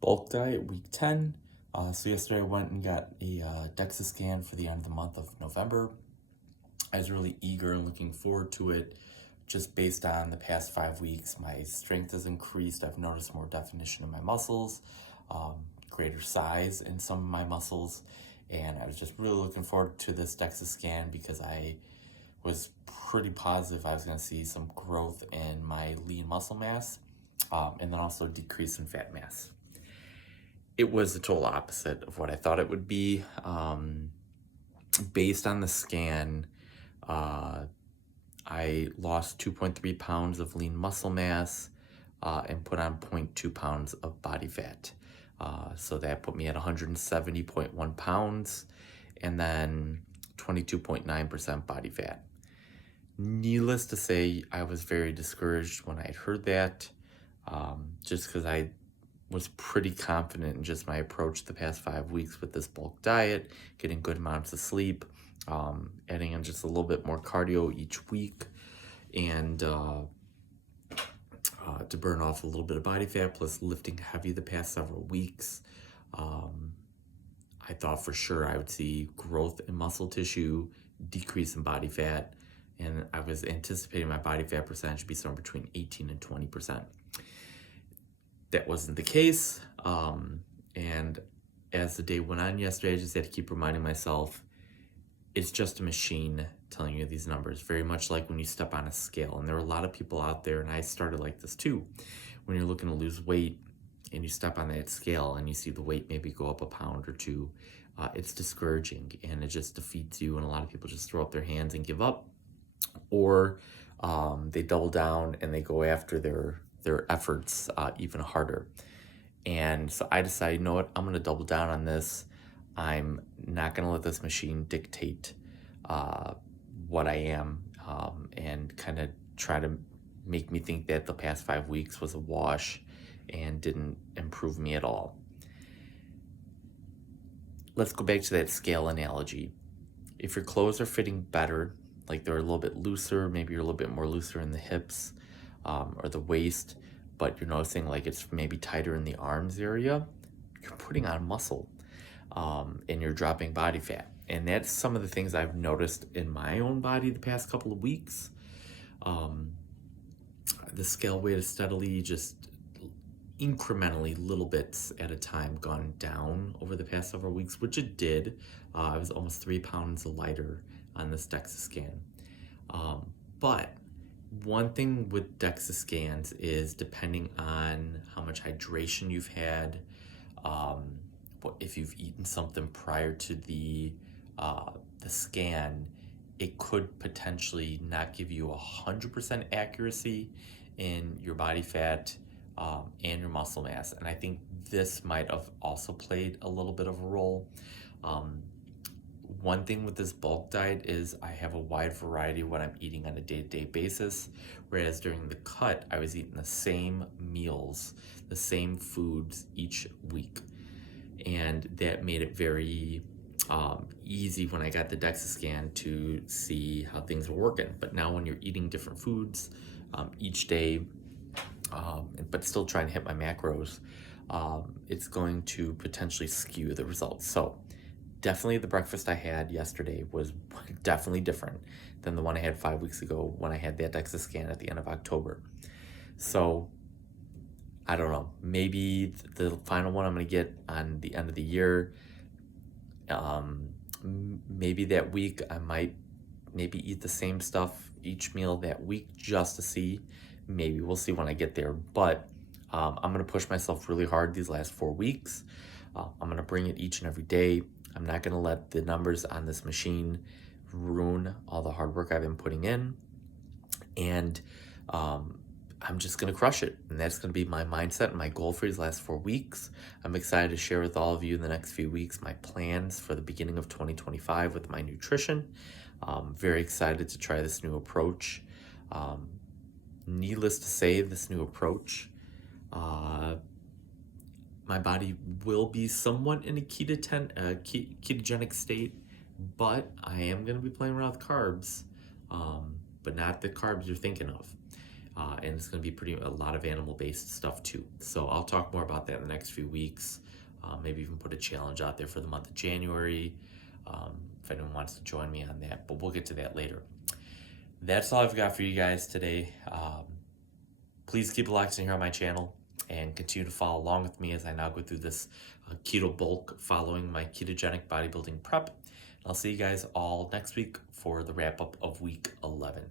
Bulk diet week 10. So yesterday I went and got a DEXA scan for the end of the month of November. I was really eager and looking forward to it just based on the past 5 weeks. My strength has increased. I've noticed more definition in my muscles, greater size in some of my muscles. And I was just really looking forward to this DEXA scan because I was pretty positive I was going to see some growth in my lean muscle mass and then also decrease in fat mass. It was the total opposite of what I thought it would be. Based on the scan, I lost 2.3 pounds of lean muscle mass and put on 0.2 pounds of body fat. So that put me at 170.1 pounds and then 22.9% body fat. Needless to say, I was very discouraged when I had heard that, just because I was pretty confident in just my approach the past 5 weeks with this bulk diet, getting good amounts of sleep, adding in just a little bit more cardio each week, and to burn off a little bit of body fat, plus lifting heavy the past several weeks. I thought for sure I would see growth in muscle tissue, decrease in body fat, and I was anticipating my body fat percentage to be somewhere between 18 and 20%. That wasn't the case, and as the day went on yesterday, I just had to keep reminding myself, it's just a machine telling you these numbers, very much like when you step on a scale. And there are a lot of people out there, and I started like this too, when you're looking to lose weight and you step on that scale and you see the weight maybe go up a pound or two, it's discouraging and it just defeats you. And a lot of people just throw up their hands and give up, or they double down and they go after their efforts even harder. And so I decided, you know what, I'm going to double down on this. I'm not going to let this machine dictate what I am and kind of try to make me think that the past 5 weeks was a wash and didn't improve me at all. Let's go back to that scale analogy. If your clothes are fitting better, like they're a little bit looser, maybe you're a little bit more looser in the hips or the waist, but you're noticing like it's maybe tighter in the arms area, you're putting on muscle and you're dropping body fat. And that's some of the things I've noticed in my own body the past couple of weeks. The scale weight has steadily, just incrementally, little bits at a time, gone down over the past several weeks, which it did. I was almost 3 pounds lighter on this DEXA scan. But one thing with DEXA scans is, depending on how much hydration you've had, if you've eaten something prior to the scan, it could potentially not give you 100% accuracy in your body fat and your muscle mass. And I think this might have also played a little bit of a role. One thing with this bulk diet is I have a wide variety of what I'm eating on a day-to-day basis, whereas during the cut, I was eating the same meals, the same foods each week. And that made it very easy when I got the DEXA scan to see how things were working. But now when you're eating different foods each day, but still trying to hit my macros, it's going to potentially skew the results. So definitely the breakfast I had yesterday was definitely different than the one I had 5 weeks ago when I had that DEXA scan at the end of October. So I don't know, maybe the final one I'm going to get on the end of the year, maybe that week I might maybe eat the same stuff each meal that week just to see. Maybe we'll see when I get there, but I'm going to push myself really hard these last 4 weeks. I'm going to bring it each and every day. I'm not going to let the numbers on this machine ruin all the hard work I've been putting in. And I'm just going to crush it. And that's going to be my mindset and my goal for these last 4 weeks. I'm excited to share with all of you in the next few weeks my plans for the beginning of 2025 with my nutrition. Very excited to try this new approach. Needless to say, this new approach, my body will be somewhat in a ketogenic state, but I am going to be playing around with carbs, but not the carbs you're thinking of. and it's going to be a lot of animal-based stuff too. So I'll talk more about that in the next few weeks. Maybe even put a challenge out there for the month of January, if anyone wants to join me on that, but we'll get to that later. That's all I've got for you guys today. Please keep watching here on my channel and continue to follow along with me as I now go through this keto bulk following my ketogenic bodybuilding prep. I'll see you guys all next week for the wrap up of week 11.